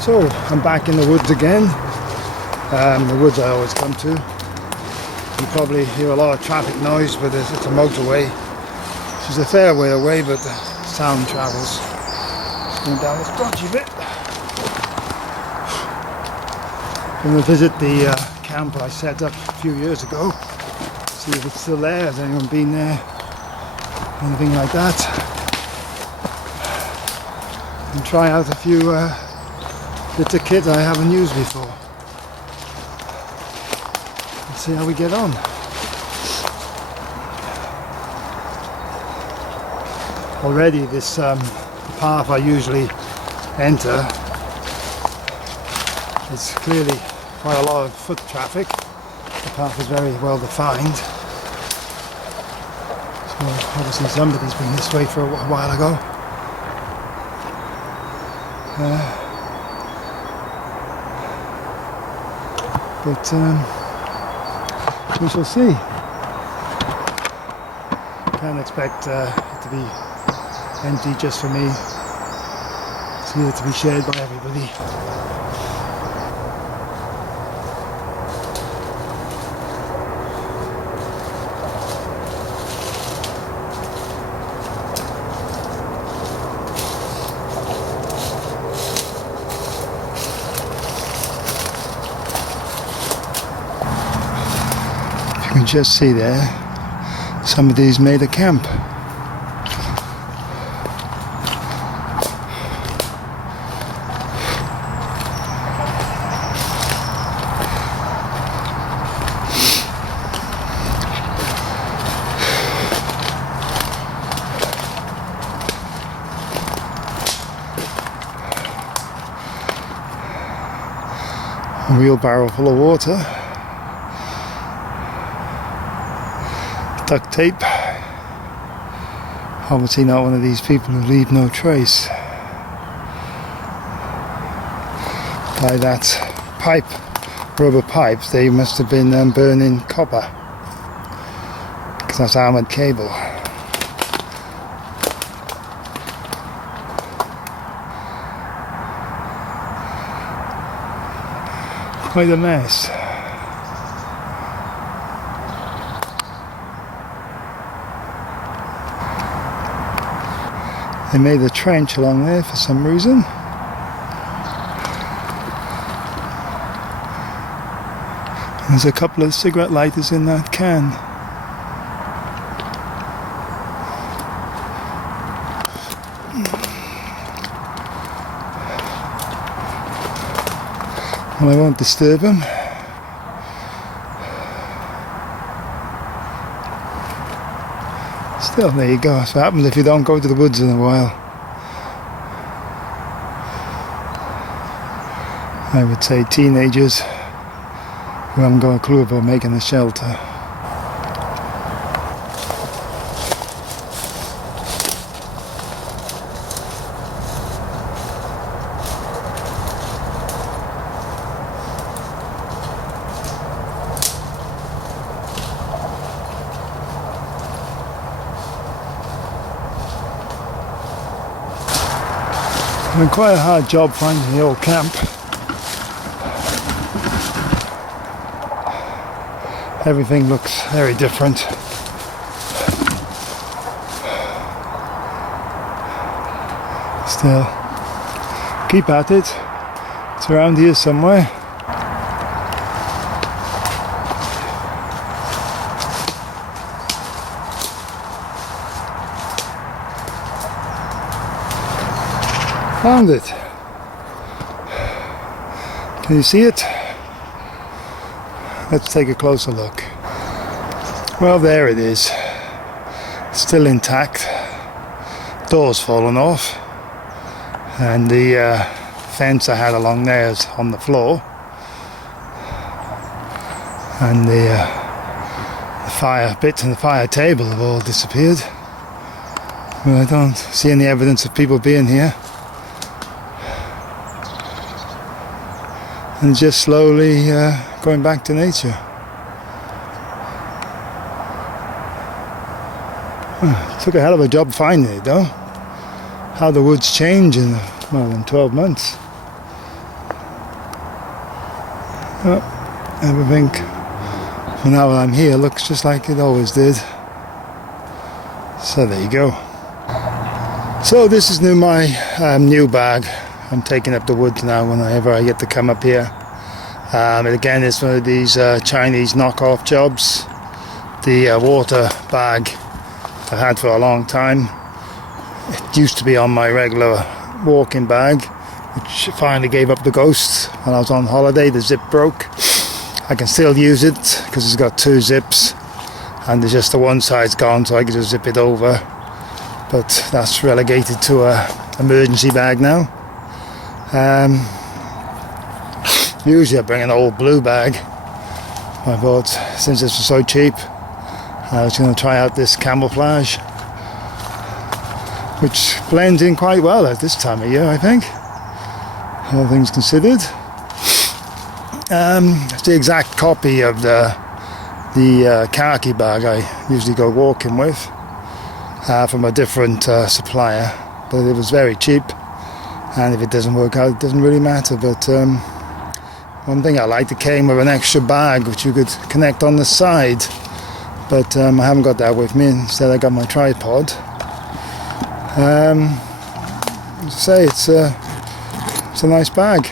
So I'm back in the woods again. The woods I always come to. You probably hear a lot of traffic noise, but it's a motorway. It's a fair way away, but the sound travels. Just going down this dodgy bit. I'm going to visit the camp I set up a few years ago. See if it's still there. Has anyone been there? Anything like that? And try out a few bits of kit I haven't used before. Let's see how we get on. Already this path I usually enter, it's clearly quite a lot of foot traffic. The path is very well defined. So obviously somebody's been this way for a while ago. But we shall see. Can't expect it to be empty just for me. It's here to be shared by everybody. You can just see there, somebody's made a camp. A wheelbarrow full of water. Duct tape. Obviously not one of these people who leave no trace. By that pipe, rubber pipes, they must have been burning copper, because that's armoured cable. Quite a mess. They made a trench along there for some reason. There's a couple of cigarette lighters in that can. Well, I won't disturb them. Still, there you go. That's what happens if you don't go to the woods in a while. I would say teenagers who haven't got a clue about making a shelter. It's been quite a hard job finding the old camp. Everything looks very different. Still, keep at it. It's around here somewhere. Found it. Can you see it? Let's take a closer look. Well, there it is. Still intact. Door's fallen off. And the fence I had along there is on the floor. And the fire bits and the fire table have all disappeared. Well, I don't see any evidence of people being here. And just slowly going back to nature. Took a hell of a job finding it though. How the woods change in more than 12 months. Everything from now I'm here looks just like it always did. So there you go. So this is my new bag. I'm taking up the woods now whenever I get to come up here. And again, it's one of these Chinese knockoff jobs. The water bag I had for a long time. It used to be on my regular walking bag, which finally gave up the ghost when I was on holiday. The zip broke. I can still use it because it's got 2 zips, and there's just the one side's gone, so I can just zip it over. But that's relegated to a emergency bag now. Usually I bring an old blue bag. I thought since this was so cheap, I was going to try out this camouflage, which blends in quite well at this time of year, I think, all things considered. It's the exact copy of the khaki bag I usually go walking with, from a different supplier, but it was very cheap, and if it doesn't work out, it doesn't really matter. But one thing I liked, it came with an extra bag which you could connect on the side, but I haven't got that with me. Instead I got my tripod. As I say, it's a nice bag.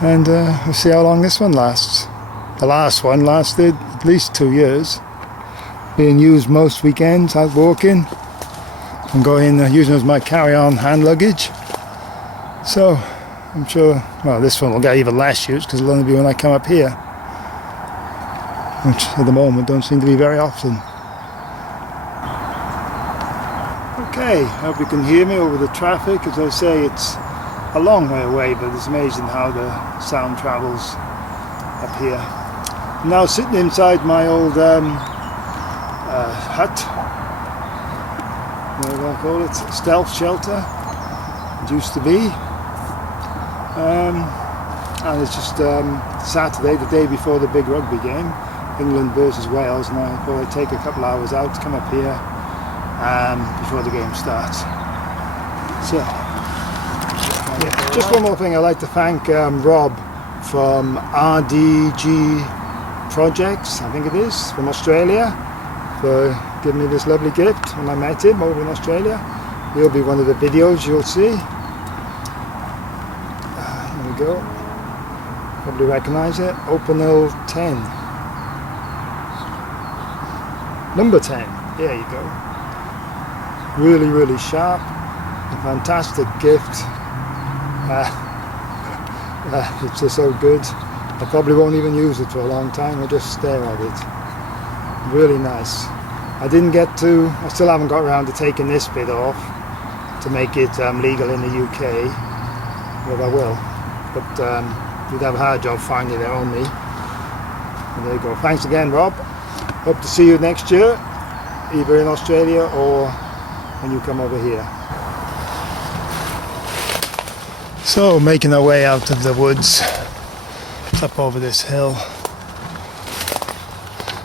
And we'll see how long this one lasts. The last one lasted at least 2 years, being used most weekends out walking and going using it as my carry-on hand luggage. So I'm sure, well, this one will get even less use because it'll only be when I come up here, which at the moment don't seem to be very often. Okay, hope you can hear me over the traffic. As I say, it's a long way away, but it's amazing how the sound travels up here. I'm now sitting inside my old hut, what do I call it? Stealth shelter, it used to be. And it's just Saturday, the day before the big rugby game, England versus Wales, and I thought I'd take a couple hours out to come up here before the game starts. So, yeah, just one more thing. I'd like to thank Rob from RDG Projects, I think it is, from Australia, for giving me this lovely gift when I met him over in Australia. He'll be one of the videos you'll see. There we go. Probably recognise it. Opinel 10. Number 10. There you go. Really, really sharp. A fantastic gift. It's just so good. I probably won't even use it for a long time. I'll just stare at it. Really nice. I still haven't got around to taking this bit off to make it legal in the UK. But I will. But you'd have a hard job finding it on me. And there you go. Thanks again, Rob. Hope to see you next year, either in Australia or when you come over here. So, making our way out of the woods, up over this hill.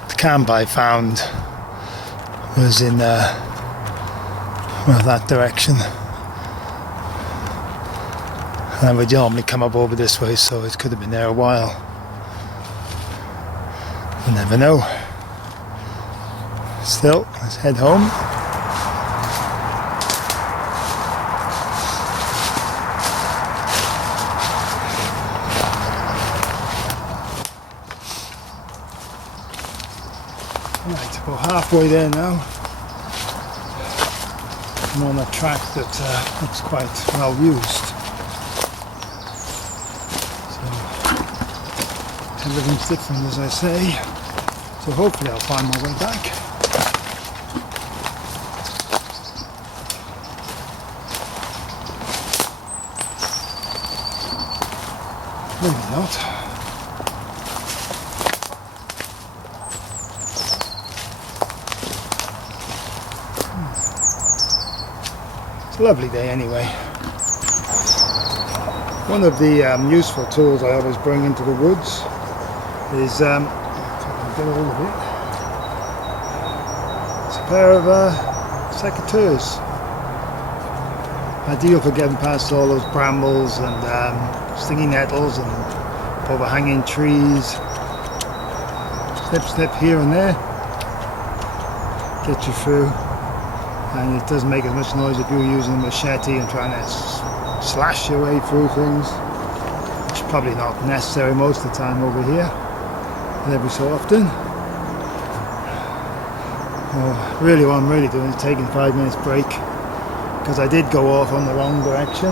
The camp I found was in that direction. And we normally come up over this way, so it could have been there a while. You never know. Still, let's head home. Right, about halfway there now. I'm on a track that looks quite well used. Everything's different, as I say, so hopefully I'll find my way back. Maybe not. It's a lovely day anyway. One of the useful tools I always bring into the woods is, if I can get hold of it, it's a pair of secateurs. ideal for getting past all those brambles and stinging nettles and overhanging trees. Snip snip here and there, get you through, and it doesn't make as much noise if you're using a machete and trying to slash your way through things, which is probably not necessary most of the time over here, but every so often. Really what I'm really doing is taking a 5 minutes break, because I did go off on the wrong direction,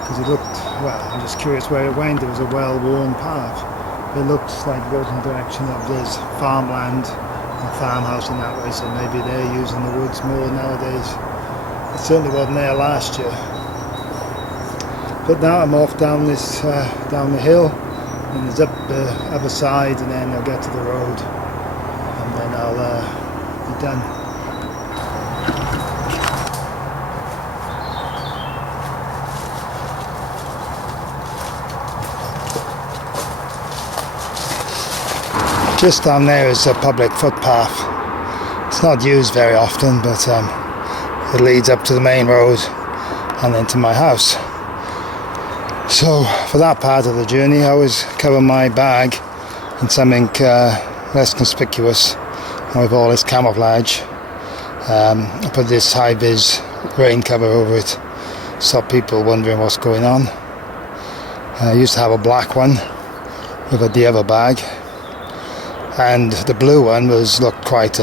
because it looked, well, I'm just curious where it went. It was a well-worn path. It looks like it goes in the direction of this farmland and farmhouse in that way, so maybe they're using the woods more nowadays. It certainly wasn't there last year. But now I'm off down this down the hill, and it's up the other side, and then I'll get to the road, and then I'll be done. Just down there is a public footpath. It's not used very often, but it leads up to the main road and then to my house. So for that part of the journey, I always cover my bag in something less conspicuous, and with all this camouflage. I put this high-vis rain cover over it, stop people wondering what's going on. I used to have a black one with the other bag, and the blue one looked quite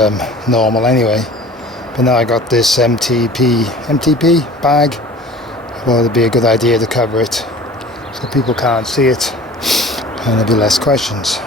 normal anyway. But now I got this MTP bag. Well, it'd be a good idea to cover it so people can't see it, and there'll be less questions.